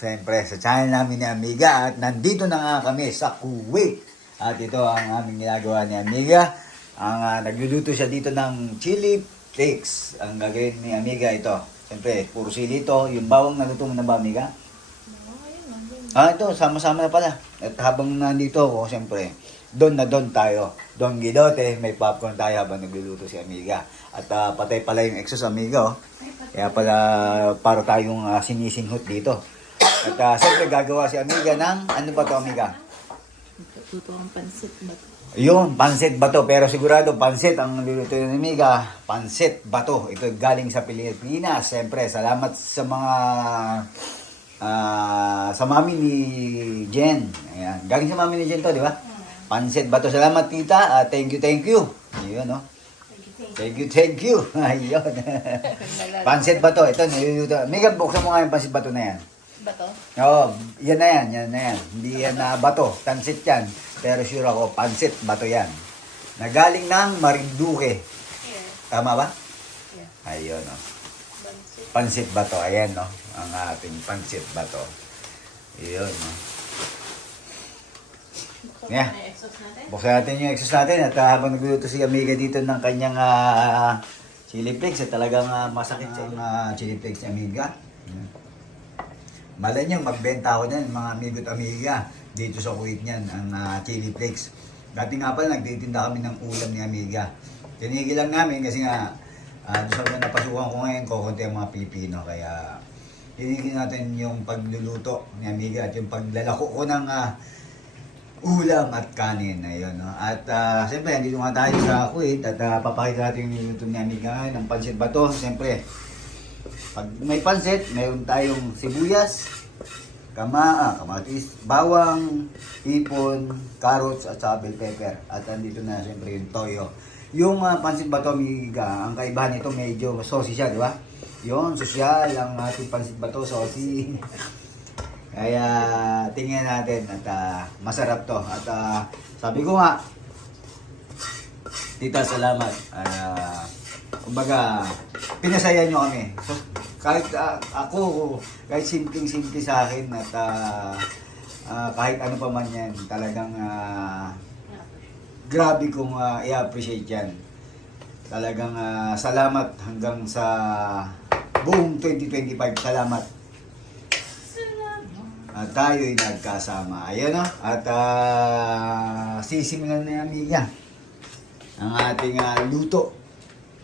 siyempre, sa channel namin ni Amiga at nandito na nga kami sa Kuwait. At ito ang aming ginagawa ni Amiga. Nagluluto siya dito ng chili flakes. Ang gagawin ni Amiga ito. Siyempre, puro sili ito. Yung bawang naluto mo na ba, Amiga? Ito, sama-sama na pala. At habang nandito ako, siyempre, doon na doon tayo. Doon gidote, may popcorn tayo habang nagluluto si Amiga. At patay pala yung exhaust, Amiga, oh. Kaya pala para tayong sinisinghot dito. At siyempre gagawa si Amiga ng, ano ba to, Amiga? Luto ang pansit ba to? Yun, pansit bato. Pero sigurado, pansit ang luluto ni Amiga. Pansit bato. Ito galing sa Pilipinas. Siyempre, salamat sa mga sa mami ni Jen. Ayan. Galing sa mami ni Jen to, di ba? Pansit bato. Salamat, tita. Thank you, thank you. Ayun, no? Thank you. Ayun. Pansit bato. Ito, niluluto. Amiga, buksan mo nga yung pansit bato na yan. Bato? Oo, yan na yan. Hindi yan na bato. Pansit yan. Pero sure ako, pansit bato yan. Nagaling ng Marinduque. Yeah. Tama ba? Yeah. Ayun, no? Pansit. Pansit bato. Ayan, no? Ang ating pansit bato. Ayun, no? Buksan Yeah. mo na yung exhaust natin? Buksan natin yung exhaust natin at habang nagluluto si Amiga dito ng kanyang chili flakes at talagang masakit yung chili flakes ni Amiga. Malay niyo, magbenta ako niyan, mga amigo at Amiga, dito sa Kuwait niyan, ang chili flakes. Dati nga pala, nagtitinda kami ng ulam ni Amiga. Tinigil lang namin kasi nga, doon sa napasukan ko ngayon, kukunti ang mga Pilipino. Kaya, tinigil natin yung pagluluto ni Amiga at yung paglalako ko ng ulam at kanin. Ayun, no? At siyempre, andito nga tayo sa Kuwait at papakita natin yung niluto ni Amiga ngayon, ng pansit bato. Siyempre, pag may pansit, mayroon tayong sibuyas, kamatis, bawang, ipon, carrots, at saka bell pepper. At andito na siyempre yung toyo. Yung pansit bato, Amiga, ang kaibahan nito medyo saucy siya, di ba? Yun, sosyal ang ating pansit bato, saucy. Kaya tingnan natin at masarap to. At sabi ko nga, tita, salamat. Kumbaga, pinasaya nyo kami. So, kahit ako, kahit simpleng-simple sa akin at kahit ano pa man yan, talagang grabe kong i-appreciate yan. Talagang salamat hanggang sa buong 2025. Salamat. At tayo'y nagkasama. Ayan, no? At sisimulan na yung Amiga ang ating luto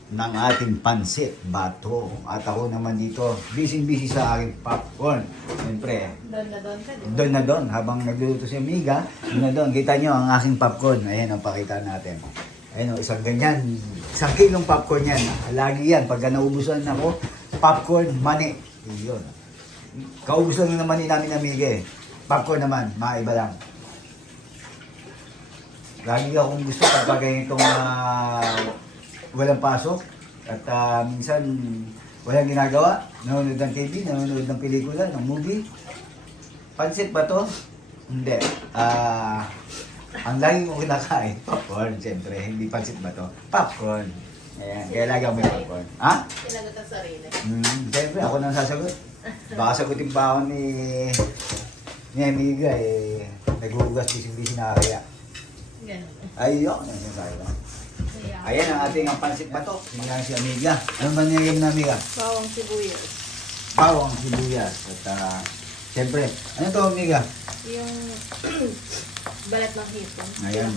ng ating pansit bato. At ako naman dito, busy sa aking popcorn. Siyempre, Doon na doon ka, di ba? doon na doon. Habang nagluluto si Amiga, doon na doon. Kita nyo ang aking popcorn. Ayan ang pakita natin. Ayan o, isang ganyan. 1 kilong popcorn yan. Lagi yan. Pagka naubusan ako, popcorn, mani. Yun. Kaubos lang yung naman namin Amiga eh. Popcorn naman, maiba lang. Lagi akong gusto kapag ganitong walang pasok at minsan walang ginagawa, nanonood ng TV, nanonood ng pelikula, ng movie. Pansit ba to? Hindi. Ang lagi mo kinakain, popcorn, siyempre. Hindi pansit ba to? Popcorn. Ayan, kaya lagi ako may popcorn. Ha? Sinagot ang sarili. Siyempre, ako nang sasagot. Baka sagutin pa ako ni Amiga eh. Naghuhugas bising-bising na kaya. Ganun. Ayun, yan sabi ko. Kaya, Ayan ang ating pansit bato. Tingnan si Amiga. Ano ba nilagay na Amiga? bawang sibuyas. Bawang sibuyas. At siyempre, ano to Amiga? Yung balat ng hipon. Ayan,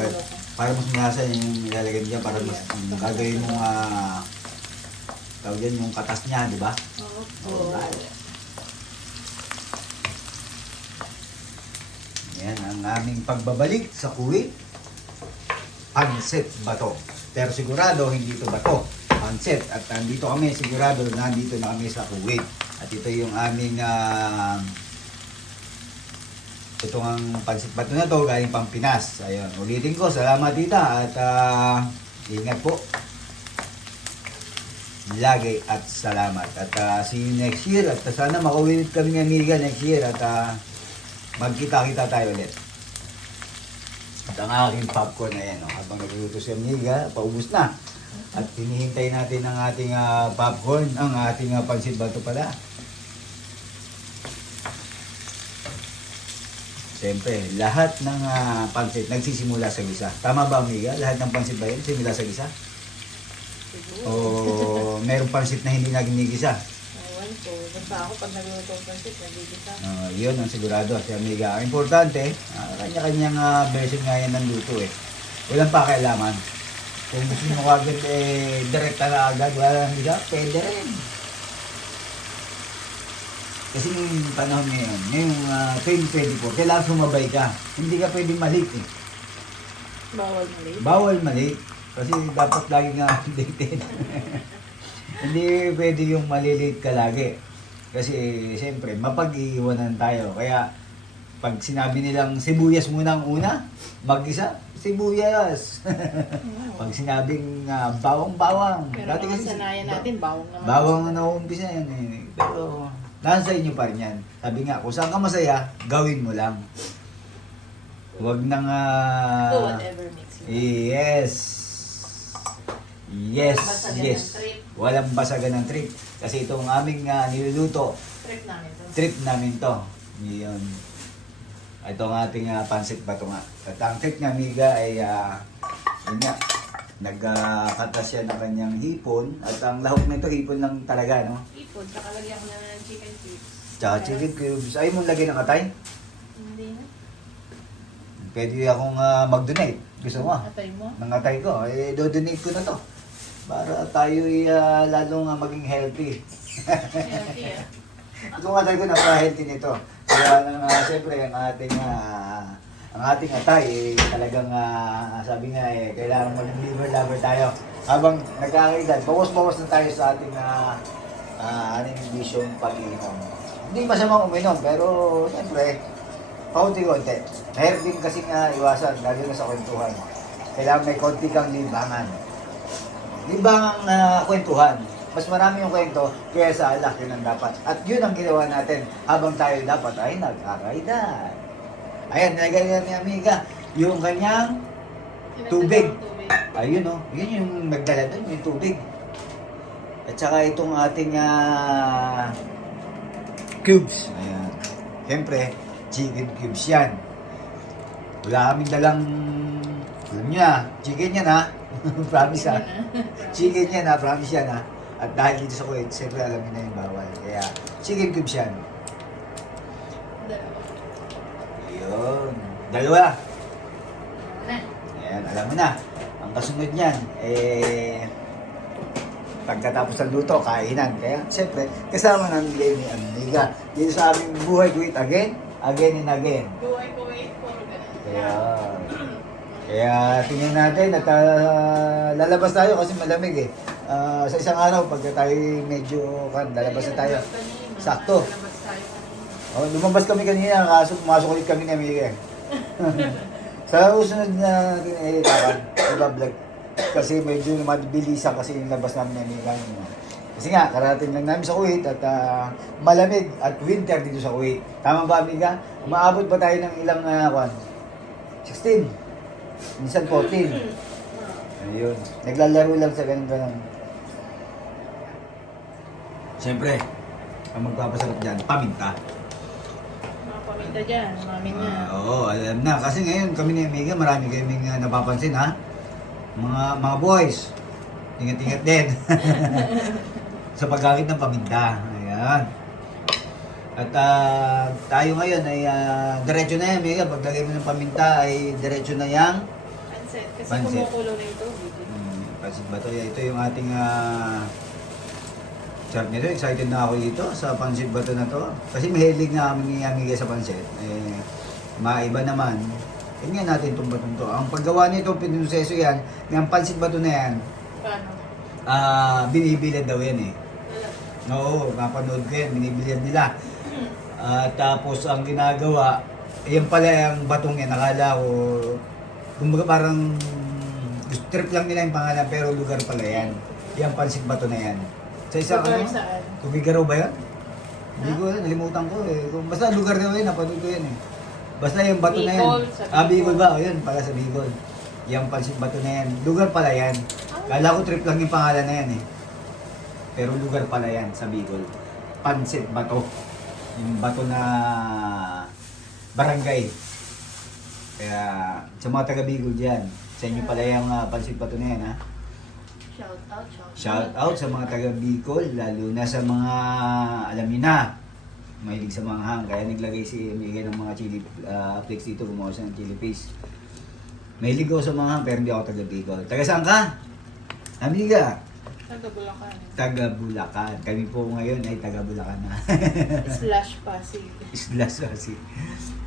para mas malasa yung ilalagay niya para mas gagawin mo tawag yan yung katas niya, di ba? Oo. Yan ang aming pagbabalik sa Kuwait. Pansit bato. Pero sigurado hindi ito bato. Pansit. At nandito kami, sigurado nandito na kami sa Kuwait. At ito yung aming itong ang pansit bato na to galing Pampinas. Ayun, ulitin ko, salamat tita at ingat po. Lagi at salamat. At see you next year. At sana makauwi kami ng Amiga next year. At magkita-kita tayo ulit. At ang aking popcorn na yan, habang nagluluto si Amiga, paubos na. At hinihintay natin ang ating popcorn, ang ating pansit bato pala. Siyempre, lahat ng pansit nagsisimula sa gisa. Tama ba, amiga? Lahat ng pansit ba yun? Simula sa gisa? Siguro. O mayroong pansit na hindi na ginigisa? Ewan ko. Basta ako pag nagluto ng pansit, nagigisa. Yun ang sigurado si amiga. Ang importante, kanya-kanyang version nga yan ng luto eh. Walang pakialaman. Kung gusto mo kagad direkta na agad, wala nang amiga, pwede rin. Kasi ngayong panahon ngayon, ngayong 2024, kailangan sumabay ka. Hindi ka pwedeng malate eh. Bawal mali. Bawal malate. Kasi dapat lagi nga updated. Hindi pwede yung malilate ka lagi. Kasi siyempre, mapag-iiwanan tayo. Kaya pag sinabi nilang sibuyas muna ang una, mag-isa, sibuyas. Pag sinabing bawang-bawang. Pero mga sanayan natin, bawang naman. Bawang na nauumpisa yan eh. Pero nasa inyo pa rin yan. Sabi nga, kung saan ka masaya, gawin mo lang. Huwag nang Do whatever makes you happy. yes. Yes, Walang basagan yes. ng trip. Walang basagan ng trip. Kasi itong aming niluluto, Trip namin to. trip namin to. Yun. Ito ang ating pansit bato nga. At ang trip nga, amiga, ay yun nga, nagkata siya ng kanyang hipon. At ang lahok nito, hipon lang talaga, no? Ipon, tsaka lagyan ko na ng chicken chips. Tsaka chicken cubes. Ayaw mong lagyan ng katay? Hindi na. Pwede akong mag-donate. Gusto mo? Atay mo. Ng atay ko. Do-donate ko na to. Para tayo lalong maging healthy. Healthy ah. Itong atay ko, napaka-healthy nito. Kaya siyempre, ang ating atay, talagang sabi nga kailangan maging liver lover tayo. Habang nagkakaedad, bawas-bawas na tayo sa ating bisyong pag-inom. Hindi masamang uminom, pero siyempre, paunti-unti. Mahirap din kasi iwasan, lalo na sa kwentuhan. Kailangan may konti kang libangan. Libangang kwentuhan. Mas marami yung kwento kaya sa alak, yun ang dapat. At yun ang ginawa natin habang tayo dapat ay nagkakaedad. Ayan, nilagay na ni Amiga yung kanyang tubig. Ayun o, yun yung nagdala doon, yung tubig. At saka itong ating cubes. Ayan. Siyempre, chicken cubes yan. Wala kaming dalang, alam niya, chicken yan ha. Promise ha. Chicken yan ha, promise yan ha. At dahil dito sa Kuwait, siyempre alam niyo na yung bawal. Kaya, chicken cubes yan. Ayun. Dalawa. Ayan, alam mo na. Ang kasunod niyan, pagkatapos ng luto, kainan. Kaya, siyempre, kasama ng ni Amiga. Dito sa aming buhay ko again and again. Buhay ko wait for Kaya tingnan natin at lalabas tayo kasi malamig eh. Sa isang araw, pagka tayo medyo lalabas na tayo. Sakto. Lalabas tayo kanina. Oh, lumabas kami kanina, kaso pumasok ulit kami ni Amiga. Sa susunod na kinahitakan, iba-vlog. Kasi medyo mabilisan kasi yung labas namin ni Amiga. Kasi nga, karating lang namin sa Kuwait at malamig at winter dito sa Kuwait. Tama ba, Amiga? Umaabot ba tayo ng ilang 16? Minsan 14. Ayun. Naglalaro lang sa ganun-ganun. Siyempre, ang magpapasarap dyan, paminta. Mga paminta dyan, mami na. Oo, alam na. Kasi ngayon, kami ni Amiga, marami kaming napapansin, ha? Mga boys, ingat-ingat din. Sa paggamit ng paminta. Ayan. At tayo ngayon ay diretso na yan, Amiga. Pagdagay mo ng paminta ay diretso na yang Pansit. Kasi Pansit. kumukulo na ito. pansit ba to? Ito yung ating chart nito. Excited na ako dito sa pansit bato na to. Kasi mahilig na kami ni Amiga sa pansit. Maiba naman. Tingnan natin itong batong to. Ang paggawa nito, pinuseso yan, ng pansit bato na yan, Paano? binibilad daw yan eh. Wala. Oo, napanood ko yan, binibilad nila. Tapos ang ginagawa, yan pala yung batong yan, nakala ko, kumbaga parang trip lang nila yung pangalan, pero lugar pala yan. Yung pansit bato na yan. Sa isang Lugar ano? saan? Tubigaraw ba yan? Hindi ko alam, nalimutan ko eh. Basta lugar na yun, napanood ko yan eh. Basta yung bato na yan. Bicol, sa Bicol Bicol. ba? O yun, pala sa Bicol. Yung pansit bato na yan. Lugar pala yan. Kala ko trip lang yung pangalan na yan eh. Pero lugar pala yan sa Bicol. Pansit bato. Yung bato na barangay. Kaya sa mga taga Bicol dyan, sa inyo pala yung pansit bato na yan ha. Shout out, Shout out sa mga taga Bicol, lalo na sa mga alam niyo na, mahilig sa manghang. Kaya naglagay si Miguel ng mga chili flakes dito, gumawa siya ng chili paste. Mahilig ako sa manghang pero hindi ako taga Bicol. Taga saan ka? Amiga? Taga Bulacan. Taga Bulacan. Kami po ngayon ay taga Bulacan na. Slash Pasig. Islas kasi.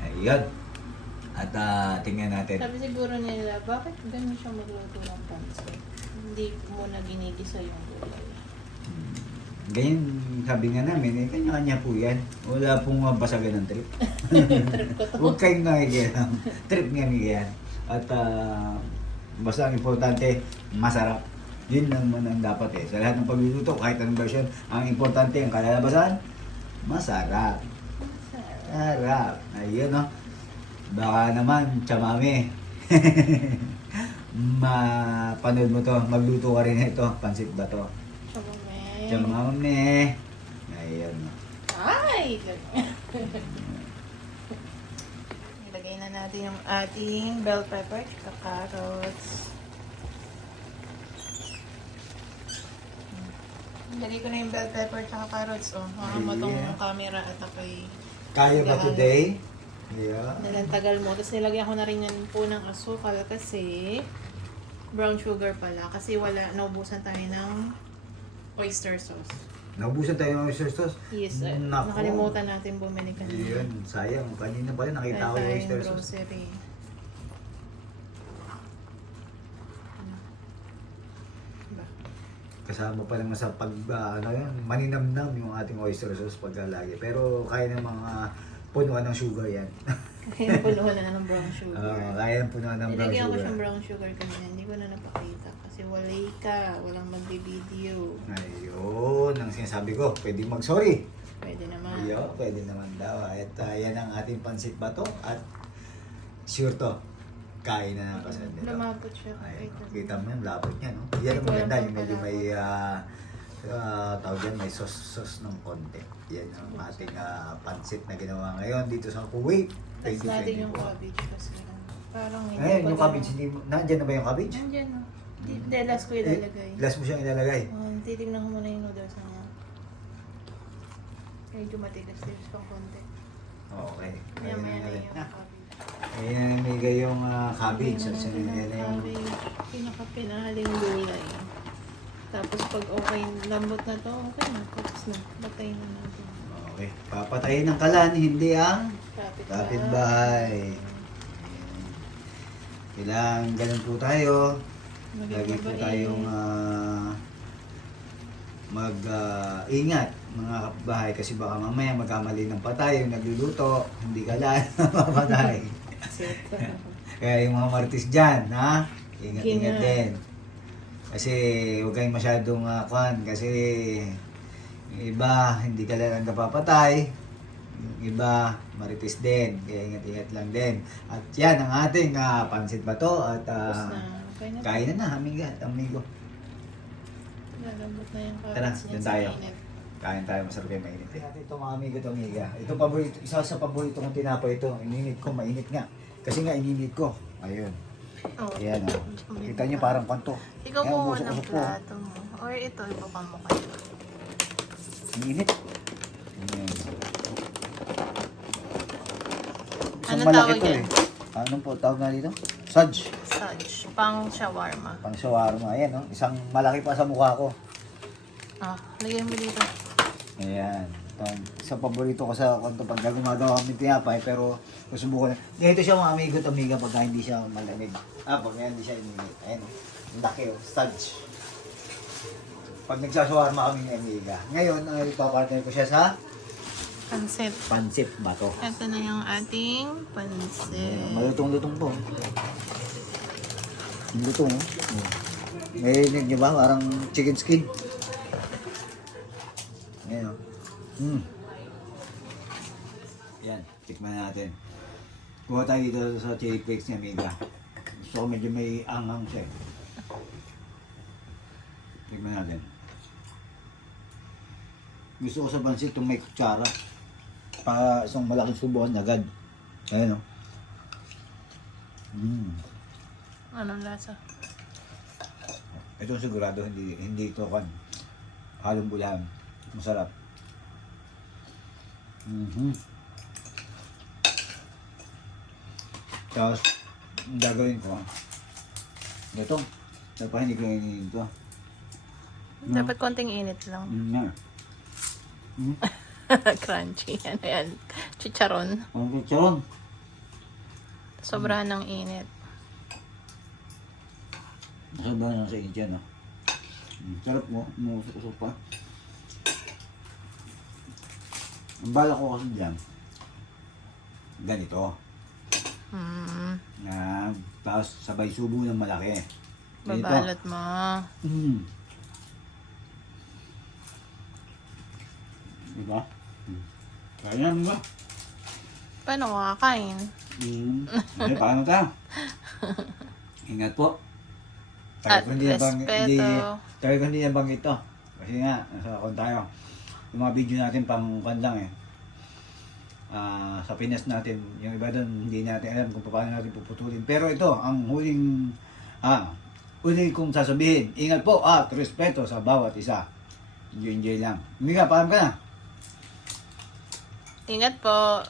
Ayun. At tingnan natin. Sabi siguro nila, bakit ganun siya magluto ng pansit? Hindi mo na ginigisa yung gulay. Ganyan, sabi nga namin, kanya-kanya po yan. Wala pong basagan ng trip. Trip ko to. Huwag kayong nakikialam. Trip nga yan. At basta ang importante, masarap. Yun naman ang dapat eh. Sa lahat ng pagluluto, kahit anong version, ang importante, ang kalalabasan, masarap. Sarap. Ayun no. Baka naman, chamame. Mapanood mo to, magluto ka rin ito, pansit ba to? Chamame. Chamame. Ayun. Ay! Ilagay na natin yung ating bell pepper at carrots. Ilagay ko na yung bell pepper at carrots. Oh, mo tong Yeah. camera at ako'y Kaya ba today? Yeah. tagal mo. Tapos nilagyan ko na rin yan po ng asukal kasi brown sugar pala. Kasi naubusan tayo ng oyster sauce. Naubusan tayo ng oyster sauce. Yes, Nako. nakalimutan natin bumili kanina. Yun, sayang. Kanina pala nakita ko yung Kaya oyster tayong sauce. grocery. Ba? Kasama pa naman sa maninamnam yung ating oyster sauce pagkalagi. Pero kaya ng mga punuan ng sugar yan. Kaya punuhan na ng brown sugar. Kaya ng punuan ng brown Nilagyan ko sugar. siyang brown sugar kanina. Hindi ko na napakita. Kasi walang magbe-video. Ayun, ang sinasabi ko, pwede mag-sorry. Pwede naman. Iyo, pwede naman daw. At yan ang ating pansit bato. At sure to, kain na ng kasal nito. Lumapot siya. Ay, Ito. kita mo yung lapot niya, no? Yan ang maganda, yung medyo may tawag yan, may sauce ng konti. Yan ang ating pansit na ginawa ngayon dito sa Kuwait. Tapos natin yung cabbage kasi parang hindi Ayun, pa yung din- cabbage, nandiyan na ba yung cabbage? Nandyan no. Hindi, last ko ilalagay. Last mo siyang ilalagay. Titignan ko muna yung noodles na medyo matigas-tigas pang konti. Okay. Maya Ayun maya na na rin. yung cabbage. Ayun ang migay yung cabbage. Lagyan At na natin sinigay ng na yung... cabbage. Pinaka-pinahaling gulay. Tapos pag okay, lambot na to, okay na. Tapos na, batayin na natin. Okay. Papatayin ng kalan, hindi ang kapitbahay. Kailangan ganun po tayo. Lagi po tayong mag-ingat mga kapitbahay kasi baka mamaya magkamali ng patay yung nagluluto, hindi ka lang mapatay. Kaya yung mga martis dyan, ha? Ingat-ingat Ingat. din. Kasi huwag kayong masyadong kwan kasi yung iba hindi ka lang napapatay. Yung iba maritis din. Kaya ingat-ingat lang din. At yan ang ating pansit bato at Tapos na, okay na. kain na amiga at amigo. Lalambot na yung Tara, carrots niya dun sa tayo. init. Kain tayo, masarap yung mainit. Ito mga amigo to amiga. Ito paborito, isa sa paborito kong tinapay ito. Ininit ko, mainit nga. Kasi nga ininit ko. Ayun. Oh, Ayan o. Kita niyo parang kanto. ikaw Ayan, kumuha ng busok-busok po. plato mo. Or ito, ibaba mo kayo. Ininit. Ayan. Isang Anong malaki tawag to yan? Anong po tawag nga dito? Sudge. Sudge. Pang shawarma. Pang shawarma. Ayan o. Isang malaki pa sa mukha ko. Ah, lagyan mo dito. Ayan. Sa paborito ko sa kanto pag gumagawa kami tinapay pero susubukan na. Ganito siya mga amigo at amiga pagka hindi siya malamig. Pag hindi siya ininit. Ayan. Ang laki o. Sudge. Pag nagsashawarma kami ni amiga. Ngayon, ipapartner ko siya sa Pansit. pansit bato. Ito na yung ating pansit. Malutong-lutong po. Lutong. May niyo ba? Parang chicken skin. Ayan o. Yan, tikman natin. Kuha tayo dito sa chili flakes ni amiga. Gusto ko medyo may anghang siya. Tikman natin. Gusto ko sa pansit itong may kutsara. Pa isang malaking subuhan agad. Ayan o. Anong lasa? Ito sigurado hindi ito kan halong bulahan. Masarap. Tapos, ang gagawin ko, ito, dapat hindi ko hinihin ito. Dapat konting init lang. Nga. Crunchy. Ano yan? Chicharon. Ang chicharon. Sobrahan ng init. Masarap na sa inyo dyan, no? Sarap mo, umusok pa. Ang bala ko kasi dyan, ganito. Tapos sabay subo ng malaki. Ganito. Babalot mo. Diba? Kaya naman ba? Paano kakain? Ay, paano tayo? Ingat po. At Try ko hindi nabang ito. Kasi nga, nasa akon tayo. Yung mga video natin pang kandang eh. Sa Pinas natin, yung iba doon, hindi natin alam kung paano natin puputulin. Pero ito, ang huling kong sasabihin, ingat po at respeto sa bawat isa. Enjoy lang. Miga, paalam ka na. Ingat po.